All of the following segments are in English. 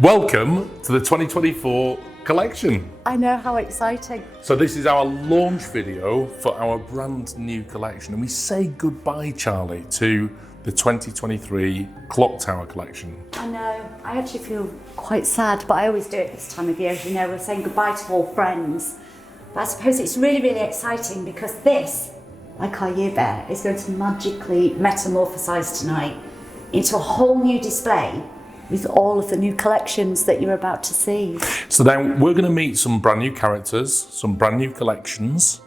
Welcome to the 2024 collection. I know, how exciting. So this is our launch video for our brand new collection, and we say goodbye, Charlie, to the 2023 Clock Tower collection. I know, I actually feel quite sad, but I always do it this time of year. As you know, we're saying goodbye to all friends. But I suppose it's really, really exciting because this, like our year bear, is going to magically metamorphosize tonight into a whole new display with all of the new collections that you're about to see. So then we're going to meet some brand new characters, some brand new collections,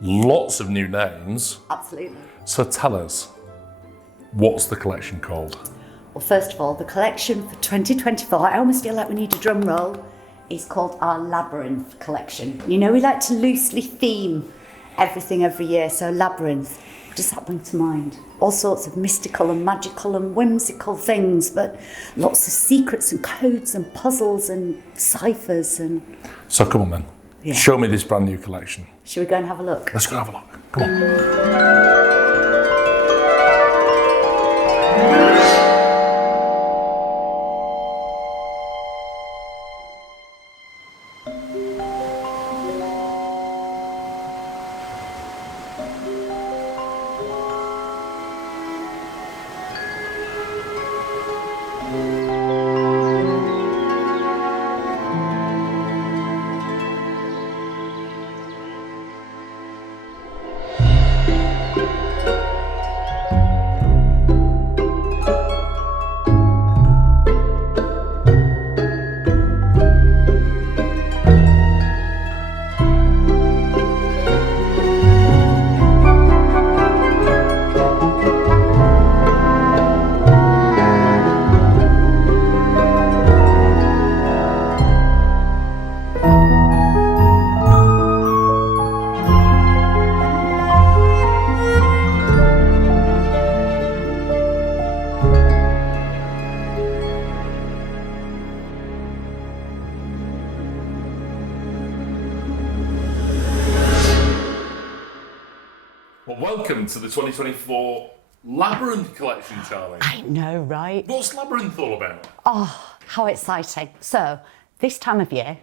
lots of new names. Absolutely. So tell us, what's the collection called? Well, first of all, the collection for 2024, I almost feel like we need a drum roll, is called our Labyrinth Collection. You know, we like to loosely theme everything every year, so Labyrinth, what does that bring to mind? All sorts of mystical and magical and whimsical things, but lots of secrets and codes and puzzles and ciphers and... So come on then, show me this brand new collection. Should we go and have a look? Let's go have a look, come on. Well, welcome to the 2024 Labyrinth Collection, Charlie. I know, right? What's Labyrinth all about? Oh, how exciting. So, this time of year,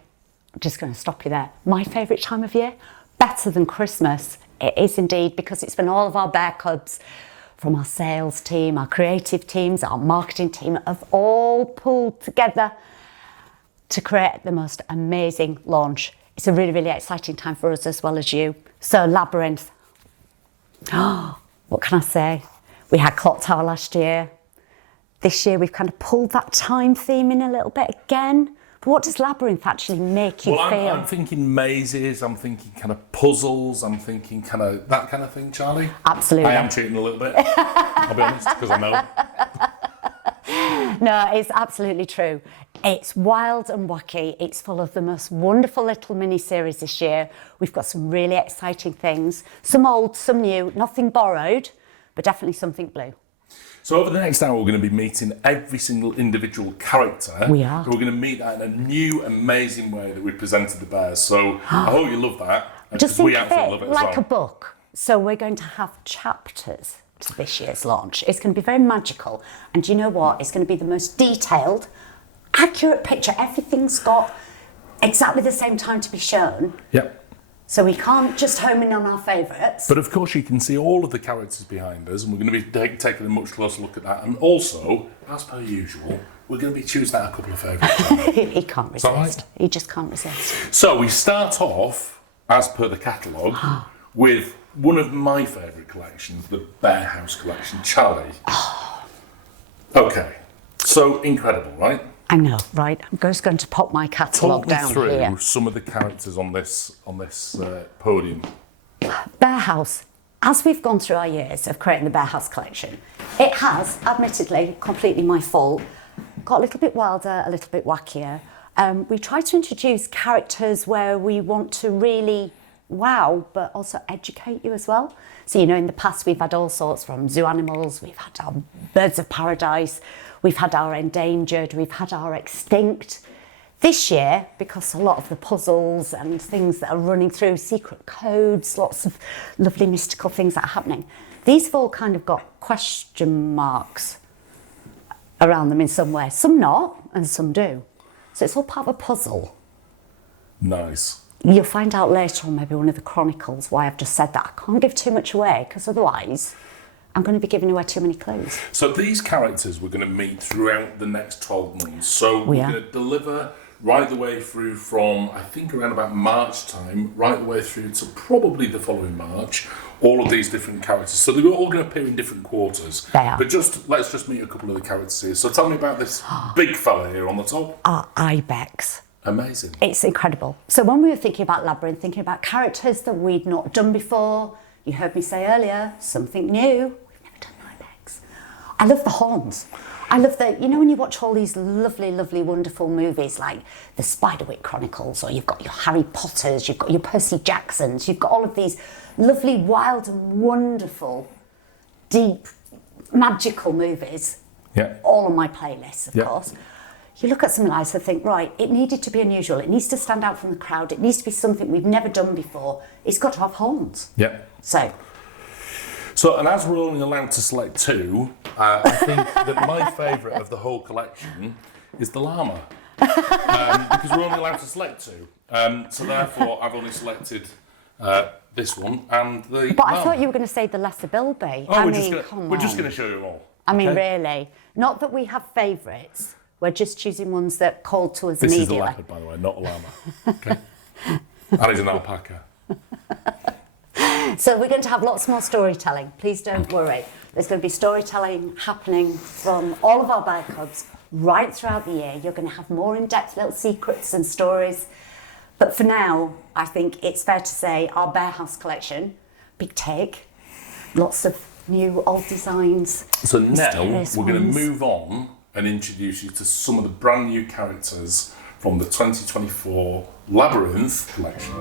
I'm just going to stop you there. My favourite time of year, better than Christmas. It is indeed, because it's when all of our bear cubs from our sales team, our creative teams, our marketing team have all pulled together to create the most amazing launch. It's a really, really exciting time for us as well as you. So, Labyrinth. Oh, what can I say? We had Clock Tower last year. This year we've kind of pulled that time theme in a little bit again. But what does Labyrinth actually make you feel? I'm thinking mazes, I'm thinking kind of puzzles, I'm thinking kind of that kind of thing, Charlie. Absolutely. I am cheating a little bit, I'll be honest, because I know. No, it's absolutely true. It's wild and wacky. It's full of the most wonderful little mini-series this year. We've got some really exciting things. Some old, some new, nothing borrowed, but definitely something blue. So over the next hour, we're going to be meeting every single individual character. We are. We're going to meet that in a new, amazing way that we presented the bears. So I hope you love that. Just think we of absolutely it love it like as well. a book. So we're going to have chapters to this year's launch. It's going to be very magical. And you know what? It's going to be the most detailed, accurate picture. Everything's got exactly the same time to be shown. Yep. So we can't just home in on our favourites. But of course you can see all of the characters behind us, and we're going to be taking a much closer look at that. And also, as per usual, we're going to be choosing out a couple of favourites. He can't resist. Right? He just can't resist. So we start off, as per the catalogue, with one of my favourite collections, the Bearhouse Collection. Charlie. Okay, so incredible, right? I know, right? I'm just going to pop my catalogue down Talk me through here. some of the characters on this podium. Bearhouse. As we've gone through our years of creating the Bearhouse Collection, it has, admittedly, completely my fault, got a little bit wilder, a little bit wackier. We try to introduce characters where we want to really wow, but also educate you as well. So, you know, in the past we've had all sorts from zoo animals, we've had our birds of paradise, we've had our endangered, we've had our extinct. This year, because a lot of the puzzles and things that are running through, secret codes, lots of lovely mystical things that are happening, these have all kind of got question marks around them in some way. Some not, and some do. So it's all part of a puzzle. Nice. You'll find out later on, maybe one of the chronicles, why I've just said that. I can't give too much away, because otherwise I'm going to be giving away too many clues. So these characters we're going to meet throughout the next 12 months. So we're going to deliver right the way through from, I think, around about March time, right the way through to probably the following March, all of these different characters. So they're all going to appear in different quarters. They are. But let's just meet a couple of the characters here. So tell me about this big fella here on the top. Ibex. Amazing. It's incredible. So when we were thinking about Labyrinth, thinking about characters that we'd not done before, you heard me say earlier, something new. We've never done Ibex. I love the horns. I love when you watch all these lovely, lovely, wonderful movies like the Spiderwick Chronicles, or you've got your Harry Potters, you've got your Percy Jacksons, you've got all of these lovely, wild and wonderful, deep, magical movies. Yeah. All on my playlist, of course. You look at something like this and think, right, it needed to be unusual. It needs to stand out from the crowd. It needs to be something we've never done before. It's got to have horns. Yeah. So, and as we're only allowed to select two, I think that my favourite of the whole collection is the llama. Because we're only allowed to select two. So therefore, I've only selected this one and the But llama. I thought you were going to say the lesser bilby. Oh, Come we're just on. going to show you them all. I mean, okay? really. Not that we have favourites. We're just choosing ones that called to us This immediately. is a leopard, by the way, not a llama. Okay. And he's an alpaca. So we're going to have lots more storytelling. Please don't worry. There's going to be storytelling happening from all of our bear cubs right throughout the year. You're going to have more in-depth little secrets and stories. But for now, I think it's fair to say our Bearhouse Collection, big take, lots of new old designs. So now we're going to ones. move on and introduce you to some of the brand new characters from the 2024 Labyrinth Collection.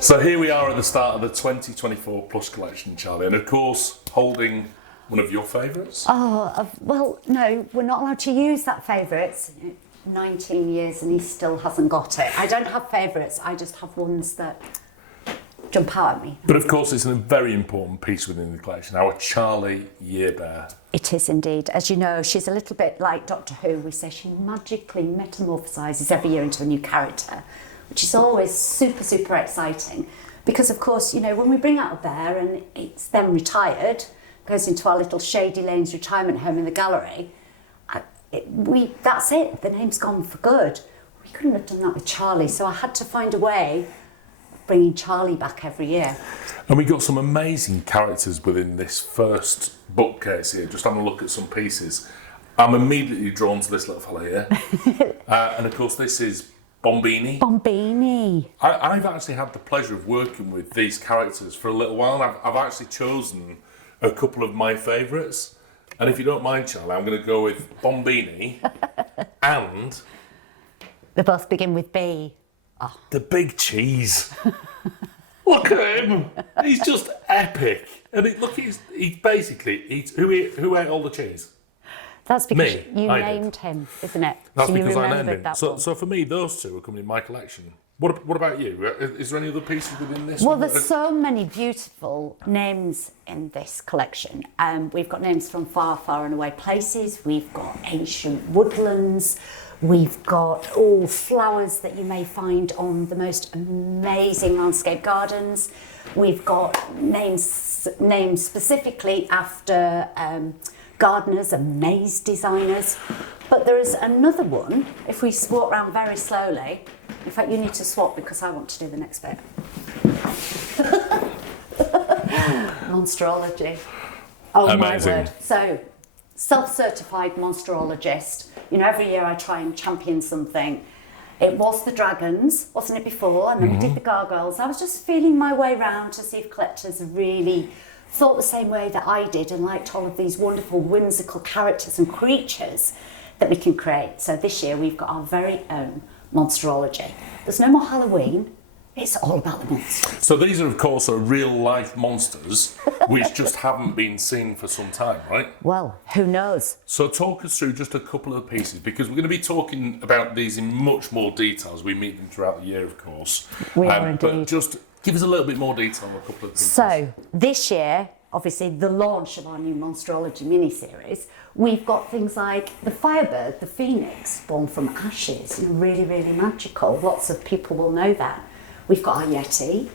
So here we are at the start of the 2024 Plush Collection, Charlie, and of course holding one of your favourites. Well, no, we're not allowed to use that favourites. 19 years and he still hasn't got it. I don't have favourites, I just have ones that jump out at me. But of course it's a very important piece within the collection, our Charlie Yearbear. It is indeed. As you know, she's a little bit like Doctor Who. We say she magically metamorphosises every year into a new character, which is always super, super exciting. Because of course, you know, when we bring out a bear and it's then retired, goes into our little Shady Lanes retirement home in the gallery, that's it, the name's gone for good. We couldn't have done that with Charlie, so I had to find a way of bringing Charlie back every year. And we got some amazing characters within this first bookcase here, just having a look at some pieces. I'm immediately drawn to this little fella here. And of course this is Bombini. Bombini. I've actually had the pleasure of working with these characters for a little while, and I've actually chosen a couple of my favourites. And if you don't mind, Charlie, I'm going to go with Bombini and... They both begin with B. Oh. The big cheese. Look at him. He's just epic. And he basically eats... Who ate all the cheese? That's because Me. you I named did. him, isn't it? That's so because you I named remembered him. that So, one. so for me, those two are coming in my collection. What about you? Is there any other pieces within this Well, one? there's so many beautiful names in this collection. We've got names from far, far and away places. We've got ancient woodlands. We've got all flowers that you may find on the most amazing landscape gardens. We've got names specifically after gardeners and maze designers. But there is another one, if we walk around very slowly. In fact, you need to swap because I want to do the next bit. Monsterology. Oh, amazing. my word. So, self-certified monsterologist. You know, every year I try and champion something. It was the dragons, wasn't it, before? And then we did the gargoyles. I was just feeling my way round to see if collectors really thought the same way that I did and liked all of these wonderful whimsical characters and creatures that we can create. So this year we've got our very own Monsterology. There's no more Halloween. It's all about the monsters. So these are, of course, real life monsters which just haven't been seen for some time, right? Well, who knows? So talk us through just a couple of pieces, because we're going to be talking about these in much more detail as we meet them throughout the year, of course. We are indeed. But just give us a little bit more detail on a couple of things. So this year, obviously the launch of our new Monsterology mini-series, we've got things like the Firebird, the Phoenix, born from ashes, and really, really magical. Lots of people will know that. We've got our Yeti,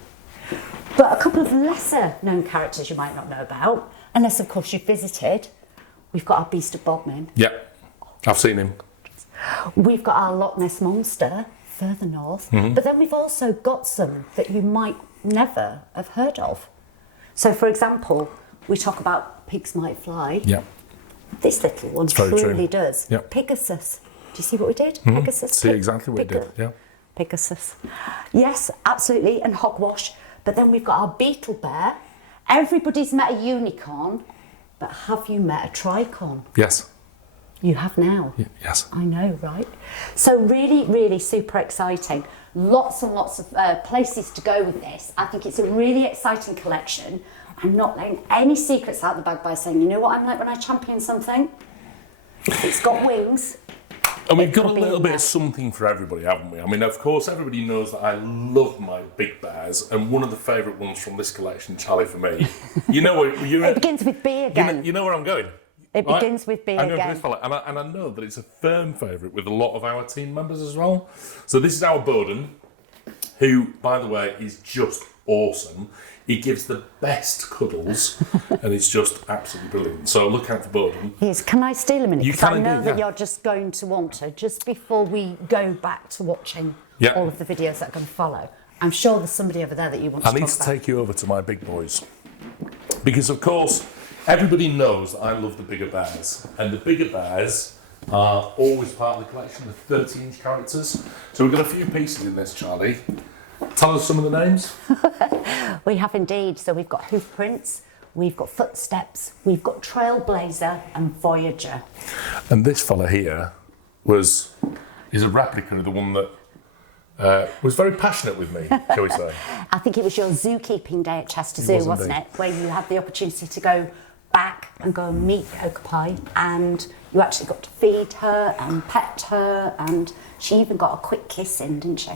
but a couple of lesser known characters you might not know about, unless of course you've visited. We've got our Beast of Bodmin. Yeah, I've seen him. We've got our Loch Ness Monster further north, but then we've also got some that you might never have heard of. So for example, we talk about pigs might fly. Yeah. This little one truly does. Yeah. Pegasus. Do you see what we did? Pegasus. See exactly what it did. Yeah. Pegasus. Yes, absolutely, and hogwash. But then we've got our beetle bear. Everybody's met a unicorn, but have you met a tricorn? Yes. You have now. Yes. I know, right? So really, really super exciting. Lots and lots of places to go with this. I think it's a really exciting collection. I'm not letting any secrets out of the bag by saying, you know what I'm like when I champion something? If it's got wings. And we've got a little bit of something for everybody, haven't we? I mean, of course, everybody knows that I love my big bears, and one of the favourite ones from this collection, Charlie, for me. You know what? It begins with B again. You know where I'm going? It begins with B I'm again. going for this fella, and I know that it's a firm favourite with a lot of our team members as well. So this is our Bowden, who, by the way, is just awesome. He gives the best cuddles, and it's just absolutely brilliant. So look out for Bowden. Yes, can I steal a minute? You Because can I know indeed, that you're just going to want to, just before we go back to watching all of the videos that are going to follow. I'm sure there's somebody over there that you want to talk about. I need to take you over to my big boys. Because, of course, everybody knows that I love the bigger bears. And the bigger bears are always part of the collection, the 30-inch characters. So we've got a few pieces in this, Charlie. Tell us some of the names. We have indeed. So we've got hoof prints, we've got footsteps, we've got Trailblazer and Voyager. And this fella here is a replica of the one that was very passionate with me, shall we say. I think it was your zookeeping day at Chester Zoo, wasn't it? Where you had the opportunity to go back and go and meet Okapi, and you actually got to feed her and pet her, and she even got a quick kiss in, didn't she?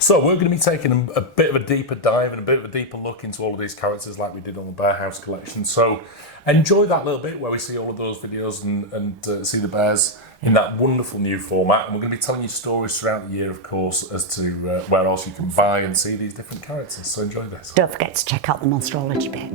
So we're going to be taking a bit of a deeper dive and a bit of a deeper look into all of these characters like we did on the Bearhouse Collection. So enjoy that little bit where we see all of those videos and see the bears in that wonderful new format. And we're going to be telling you stories throughout the year, of course, as to where else you can buy and see these different characters. So enjoy this. Don't forget to check out the Monsterology bit.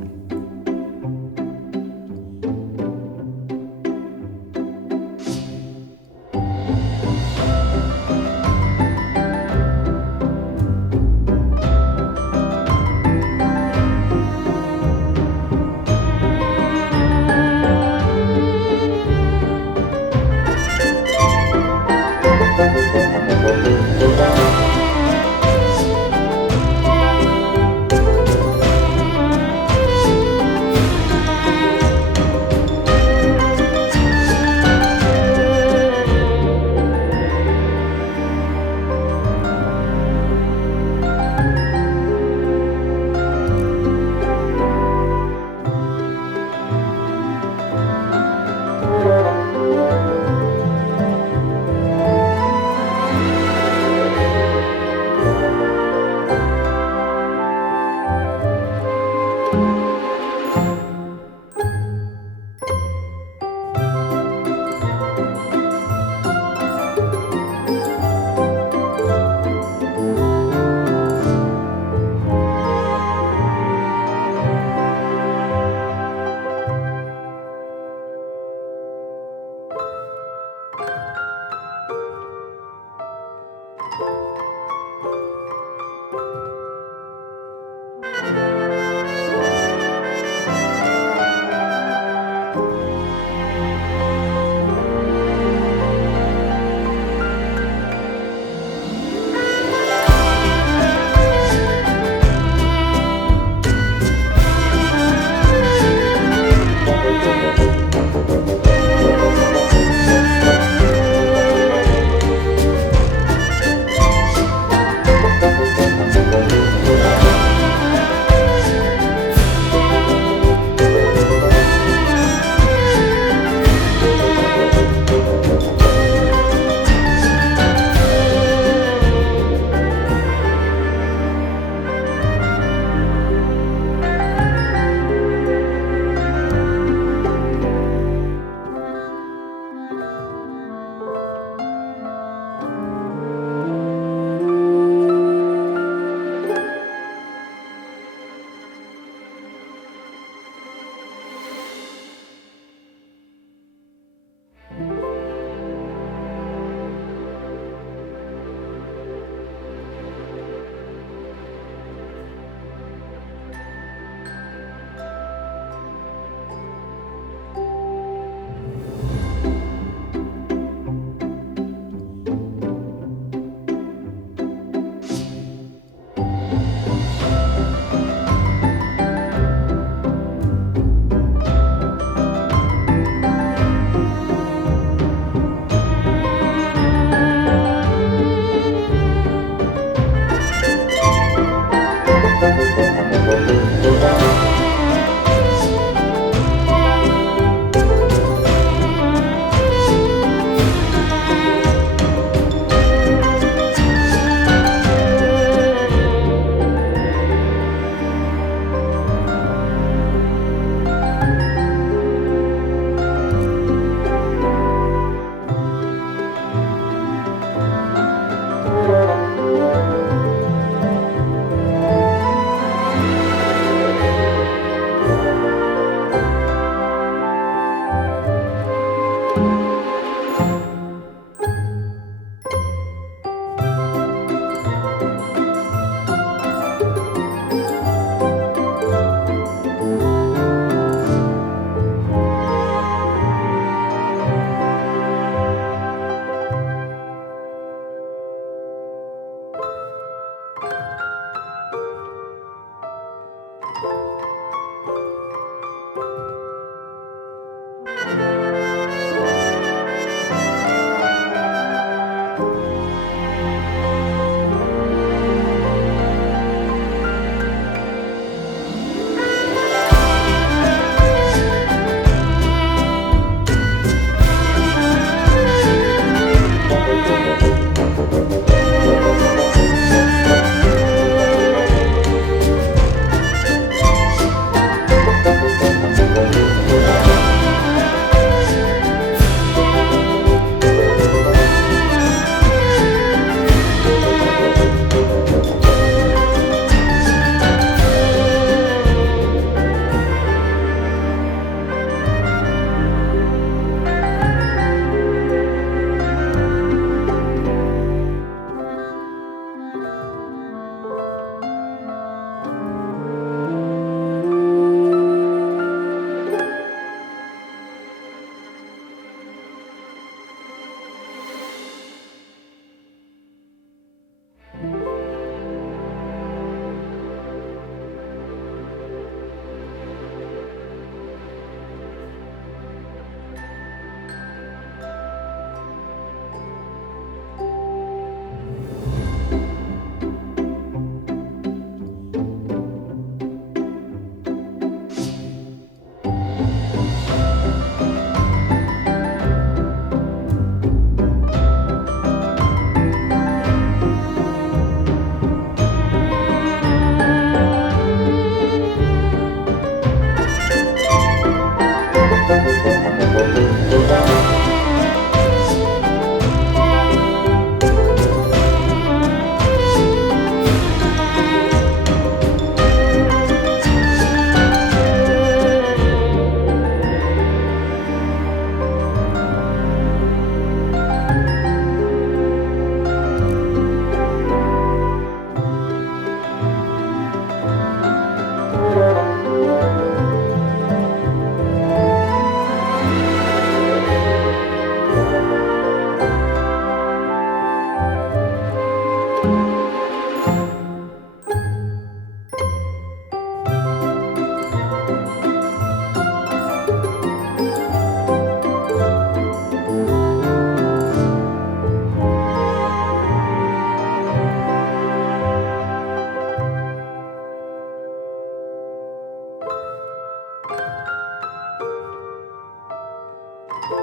So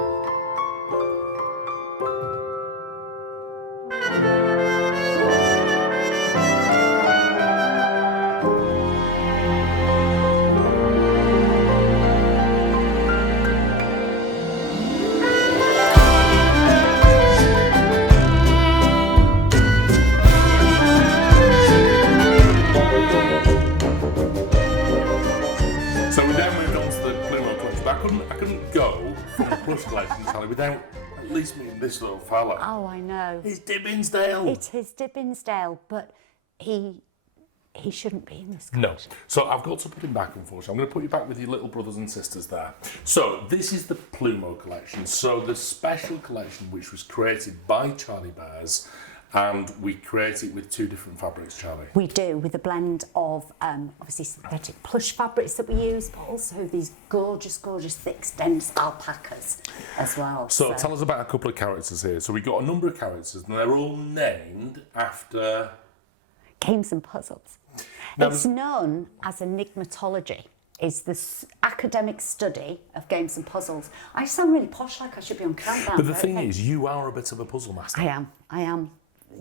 we then moved on to the Plumo Collection. But I couldn't go from the Plush Collection, Sally, without at least meeting this little fella. Oh, I know. It's Dibbinsdale. It is Dibbinsdale, but he shouldn't be in this No. collection. So I've got to put him back, unfortunately. I'm going to put you back with your little brothers and sisters there. So this is the Plumo Collection. So the special collection which was created by Charlie Bears, and we create it with two different fabrics, Charlie. We do, with a blend of obviously synthetic plush fabrics that we use, but also these gorgeous, gorgeous, thick, dense alpacas as well. So tell us about a couple of characters here. So we've got a number of characters, and they're all named after games and puzzles. Now, It's known as enigmatology. Is this academic study of games and puzzles. I sound really posh, like I should be on Countdown. But the thing is, you are a bit of a puzzle master. I am.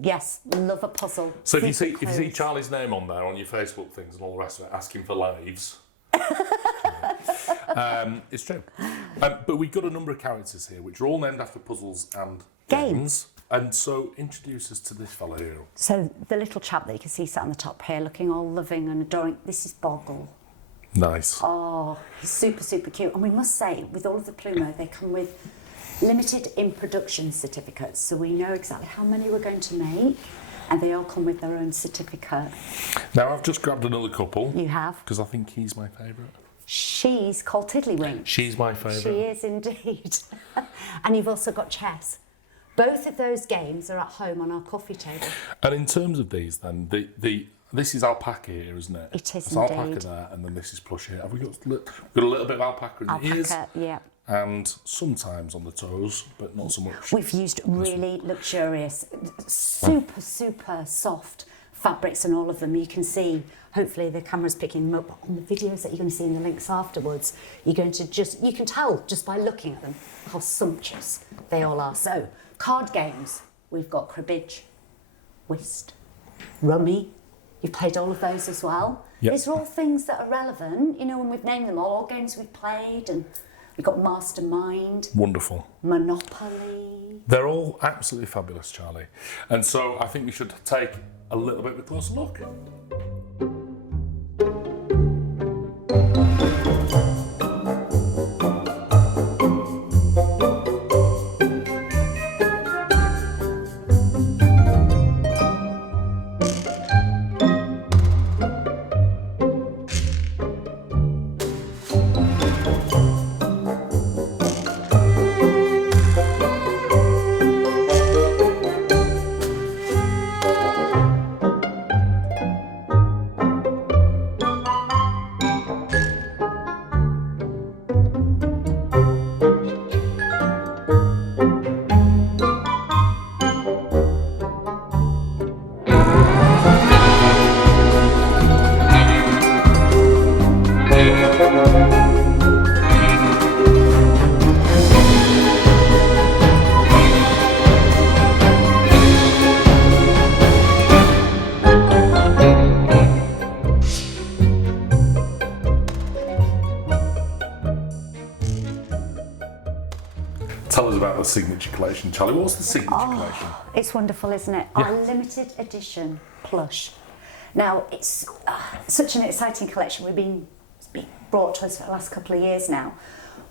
Yes, love a puzzle. So if you see Clues. Charlie's name on there on your Facebook things and all the rest of it, ask him for lives. It's true. But we've got a number of characters here, which are all named after puzzles and games. And so introduce us to this fellow here. So the little chap that you can see sat on the top here, looking all loving and adoring. This is Boggle. Nice. Oh, he's super, super cute. And we must say, with all of the Plumo, they come with limited in production certificates. So we know exactly how many we're going to make, and they all come with their own certificate. Now I've just grabbed another couple. You have? Because I think he's my favourite. She's called Tiddlywink. She's my favourite. She is indeed. And you've also got chess. Both of those games are at home on our coffee table. And in terms of these then, this is alpaca here, isn't it? It is It's alpaca indeed. there, and then this is plush here. Have we got a little bit of alpaca in the ears? Alpaca, yeah. And sometimes on the toes, but not so much. We've used really luxurious, super, super soft fabrics and all of them. You can see, hopefully the camera's picking them up on the videos that you're going to see in the links afterwards. You're going to you can tell just by looking at them how sumptuous they all are. So, card games, we've got cribbage, whist, rummy. You've played all of those as well. Yep. These are all things that are relevant, you know, when we've named them all games we've played, and we've got Mastermind. Wonderful. Monopoly. They're all absolutely fabulous, Charlie. And so I think we should take a little bit of a closer look. Tell us about the signature collection, Charlie. What's the signature collection? It's wonderful, isn't it? Yeah. Our limited edition plush. Now, it's such an exciting collection. It's been brought to us for the last couple of years now.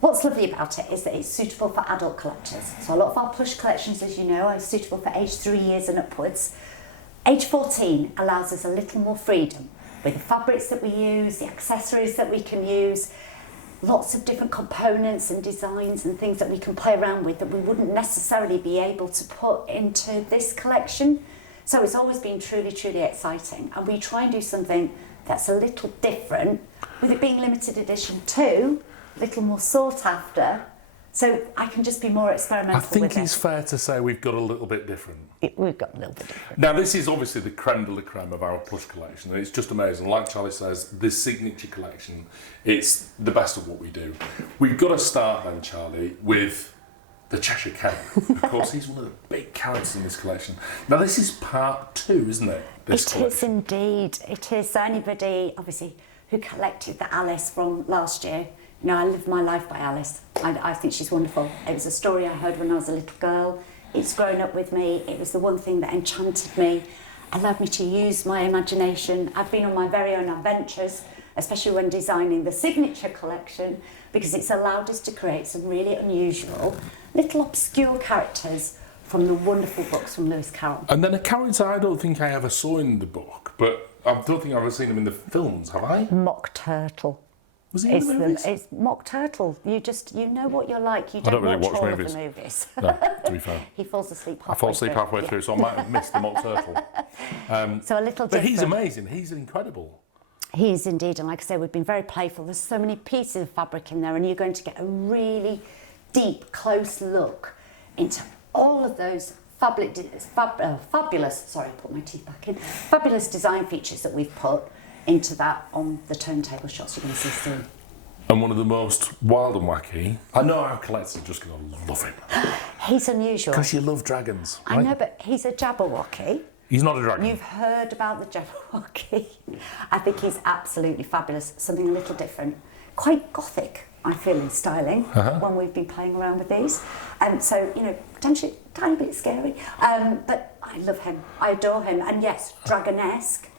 What's lovely about it is that it's suitable for adult collectors. So a lot of our plush collections, as you know, are suitable for age 3 years and upwards. Age 14 allows us a little more freedom with the fabrics that we use, the accessories that we can use, lots of different components and designs and things that we can play around with that we wouldn't necessarily be able to put into this collection. So it's always been truly, truly exciting. And we try and do something that's a little different, with it being limited edition too, a little more sought after. So I can just be more experimental I think with it. it's fair to say we've got a little bit different. We've got a little bit different. Now, this is obviously the creme de la creme of our plush collection, and it's just amazing. Like Charlie says, this signature collection, it's the best of what we do. We've got to start then, Charlie, with the Cheshire Cat. Of course, he's one of the big characters in this collection. Now, this is part 2, isn't it? It is indeed. It is. So anybody, obviously, who collected the Alice from last year, you know, I live my life by Alice. I think she's wonderful. It was a story I heard when I was a little girl. It's grown up with me. It was the one thing that enchanted me, allowed me to use my imagination. I've been on my very own adventures, especially when designing the signature collection, because it's allowed us to create some really unusual, little obscure characters from the wonderful books from Lewis Carroll. And then a character I don't think I ever saw in the book, but I don't think I've ever seen him in the films, have I? Mock Turtle. Was he in the movies? It's Mock Turtle. You know what you're like. You don't really watch watch all movies. of the movies. No, to be fair. He falls asleep halfway I fall asleep halfway Yeah. through, so I might have missed the Mock Turtle. So a little different. But he's amazing. He's incredible. He is indeed, and like I say, we've been very playful. There's so many pieces of fabric in there, and you're going to get a really deep, close look into all of those fabulous, sorry, I put my teeth back in, fabulous design features that we've put into that on the turntable shots you're going to see soon. And one of the most wild and wacky, I know our collectors are just going to love him. He's unusual. Because you love dragons, right? I know, but he's a Jabberwocky. He's not a dragon. You've heard about the Jabberwocky. I think he's absolutely fabulous. Something a little different. Quite gothic, I feel, in styling when we've been playing around with these. And so, you know, potentially a tiny bit scary. But I love him. I adore him. And yes, dragon-esque,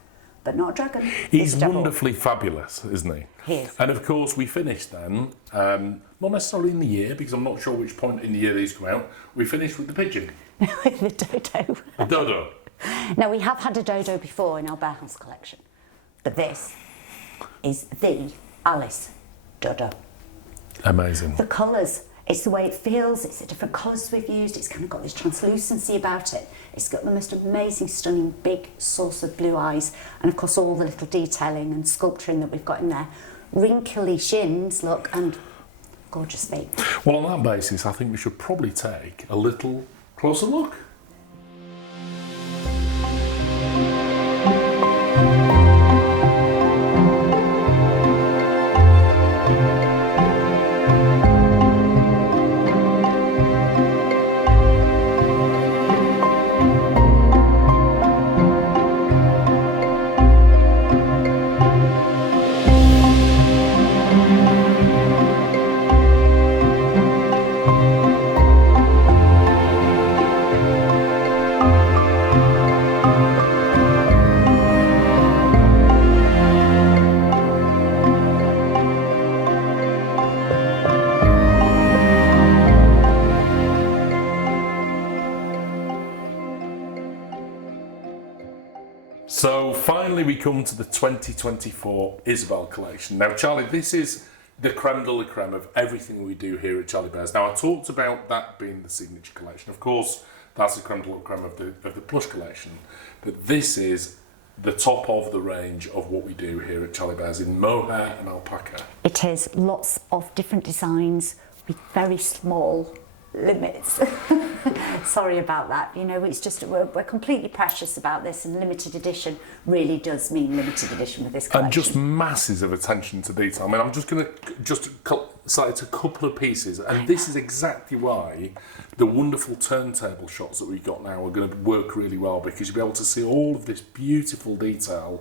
but not a dragon. He's wonderfully fabulous, isn't he? He is. And of course, we finished then, not necessarily in the year, because I'm not sure which point in the year these come out, we finished with the pigeon. With the dodo. The dodo. Now, we have had a dodo before in our Bearhouse collection, but this is the Alice dodo. Amazing. The colours, it's the way it feels, it's the different colours we've used, it's kind of got this translucency about it. It's got the most amazing, stunning, big source of blue eyes, and of course all the little detailing and sculpturing that we've got in there. Wrinkly shins, look, and gorgeous feet. Well, on that basis, I think we should probably take a little closer look. So finally we come to the 2024 Isabelle Collection. Now Charlie, this is the creme de la creme of everything we do here at Charlie Bears. Now I talked about that being the signature collection. Of course, that's the creme de la creme of the Plush Collection. But this is the top of the range of what we do here at Charlie Bears in mohair and alpaca. It is lots of different designs with very small limits. Sorry about that. You know, it's just we're completely precious about this, and limited edition really does mean limited edition with this collection. And just masses of attention to detail. I mean, I'm just going to select a couple of pieces, and this is exactly why the wonderful turntable shots that we've got now are going to work really well, because you'll be able to see all of this beautiful detail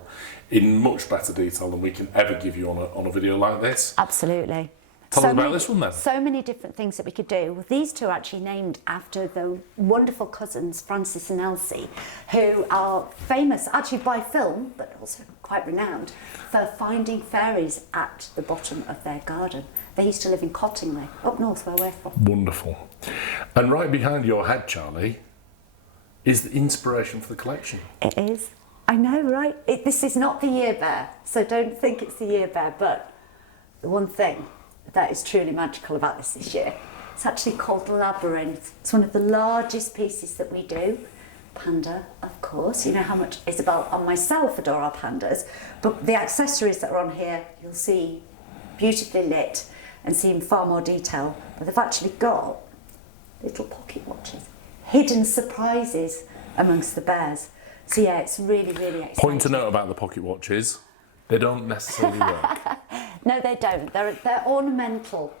in much better detail than we can ever give you on a video like this. Absolutely. Tell us about this one then. So many different things that we could do. Well, these two are actually named after the wonderful cousins, Francis and Elsie, who are famous actually by film, but also quite renowned for finding fairies at the bottom of their garden. They used to live in Cottingley, up north where we're from. Wonderful. And right behind your head, Charlie, is the inspiration for the collection. It is. I know, right? This is not the year bear, so don't think it's the year bear, but the one thing that is truly magical about this year, it's actually called Labyrinth. It's one of the largest pieces that we do. Panda, of course. You know how much Isabelle and myself adore our pandas, but the accessories that are on here, you'll see beautifully lit and see in far more detail, but they've actually got little pocket watches, hidden surprises amongst the bears. So yeah, it's really, really exciting. Point to note about the pocket watches, they don't necessarily work. No, they don't. They're ornamental.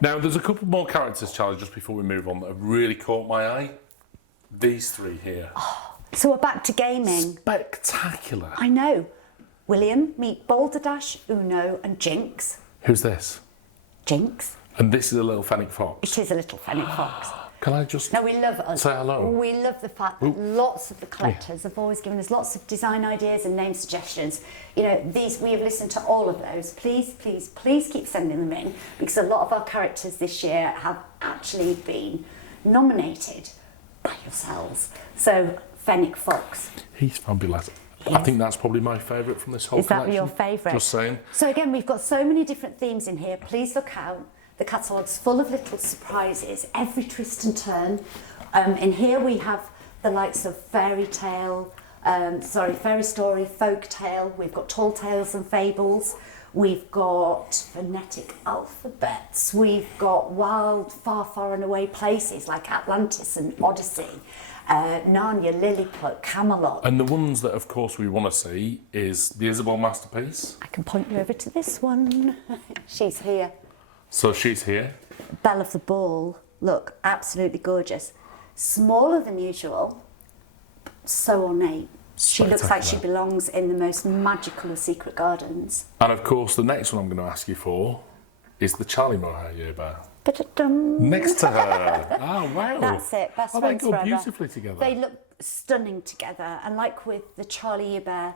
Now, there's a couple more characters, Charlie, just before we move on, that have really caught my eye. These three here. So we're back to gaming. Spectacular. I know. William, meet Balderdash, Uno and Jinx. Who's this? Jinx. And this is a little fennec fox. It is a little fennec fox. Can I just No, we love us. say hello? We love the fact that lots of the collectors have always given us lots of design ideas and name suggestions. You know, these we have listened to all of those. Please, please, please keep sending them in, because a lot of our characters this year have actually been nominated by yourselves. So, Fennec Fox. He's fabulous. I think that's probably my favourite from this whole collection. Is that your favourite? Just saying. So again, we've got so many different themes in here. Please look out. The catalogue's full of little surprises, every twist and turn. In here we have the likes of fairy story, folk tale. We've got tall tales and fables. We've got phonetic alphabets. We've got wild, far, far and away places like Atlantis and Odyssey, Narnia, Lilliput, Camelot. And the ones that, of course, we want to see is the Isabelle masterpiece. I can point you over to this one. She's here. So she's here. Belle of the Ball. Look, absolutely gorgeous. Smaller than usual, so ornate. She looks like she belongs in the most magical of secret gardens. And of course, the next one I'm going to ask you for is the Charlie Mohair Yearbear. Ba-da-dum. Next to her. Oh, wow. That's it. Best they friends go forever. beautifully together. They look stunning together. And like with the Charlie Yearbear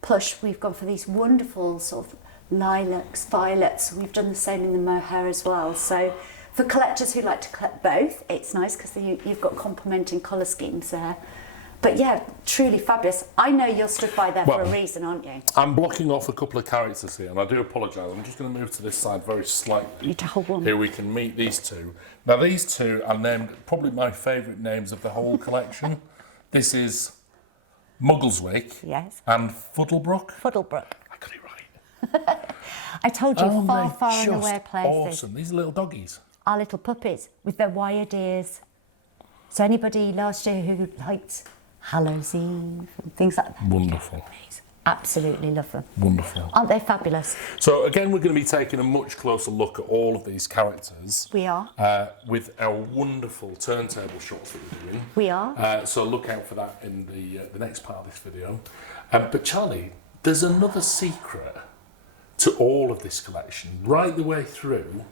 plush, we've gone for these wonderful sort of lilacs, violets. We've done the same in the mohair as well. So for collectors who like to collect both, it's nice because you've got complementing colour schemes there. But yeah, truly fabulous. I know you're stood by there for a reason, aren't you? I'm blocking off a couple of characters here, and I do apologise. I'm just going to move to this side very slightly. You to hold one. Here we can meet these two. Now, these two are named probably my favourite names of the whole collection. This is Muggleswick and Fuddlebrook. Fuddlebrook. I got it right. I told you, far, far and away places. Awesome. These are little doggies. Our little puppies with their wired ears. So anybody last year who liked Hallows Eve and things like that. Wonderful. Absolutely love them. Wonderful. Aren't they fabulous? So again, we're going to be taking a much closer look at all of these characters. We are. With our wonderful turntable shots that we're doing. We are. So look out for that in the next part of this video. But Charlie, there's another secret to all of this collection, right the way through.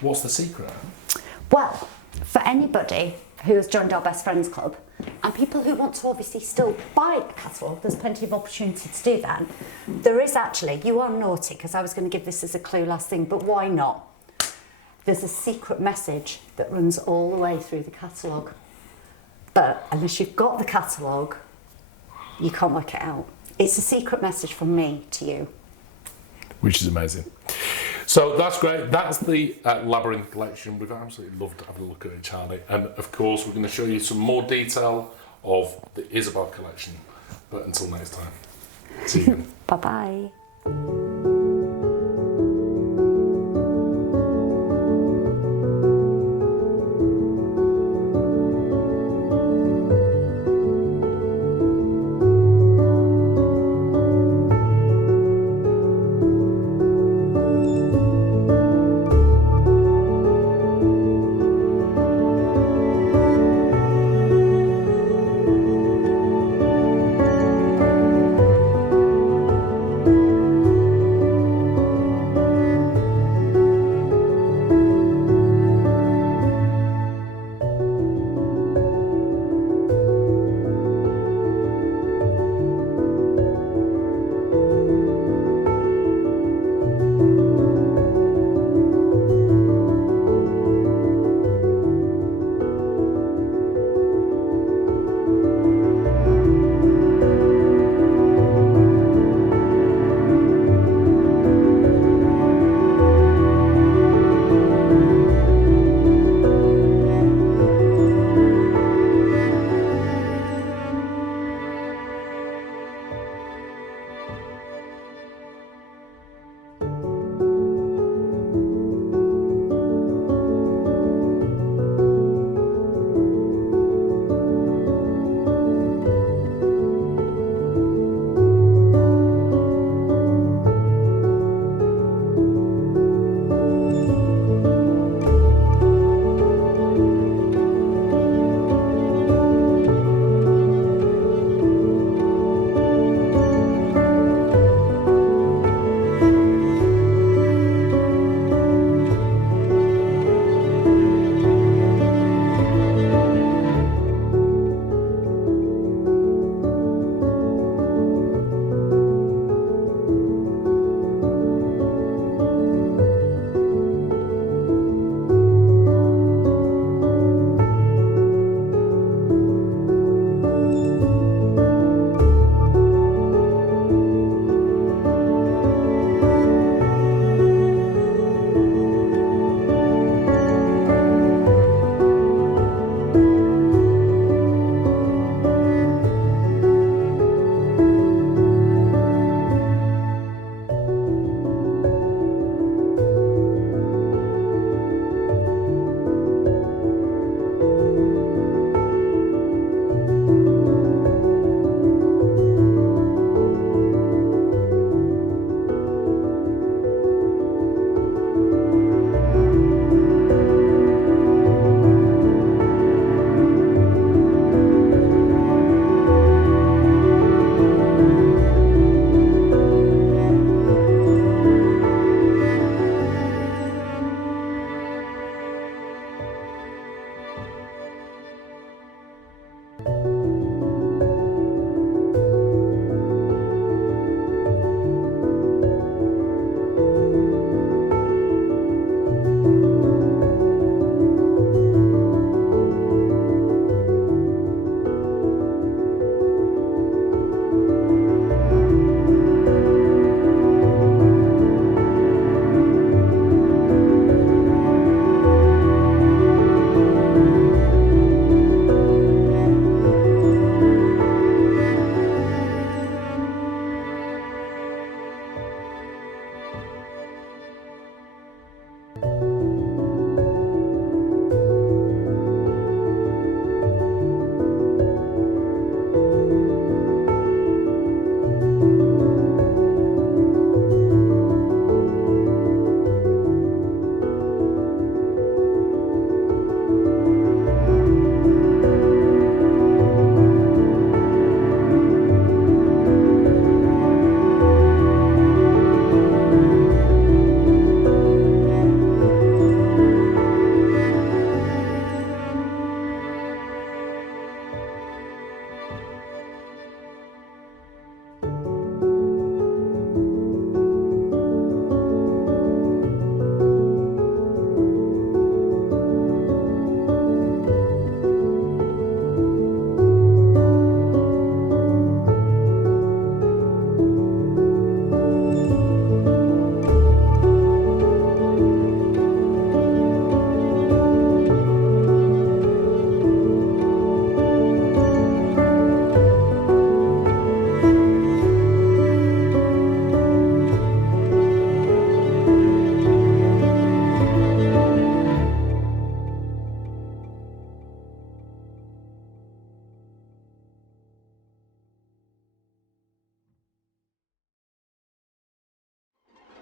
What's the secret? Well, for anybody who has joined our Best Friends Club, and people who want to obviously still buy a catalogue, there's plenty of opportunity to do that. There is actually, you are naughty, because I was going to give this as a clue last thing, but why not? There's a secret message that runs all the way through the catalogue. But unless you've got the catalogue, you can't work it out. It's a secret message from me to you. Which is amazing. So that's great. That's the Labyrinth collection. We've absolutely loved having a look at it, Charlie. And of course, we're going to show you some more detail of the Isabelle collection. But until next time, see you again. Bye-bye.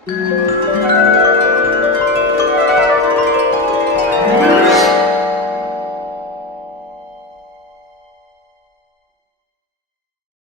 you.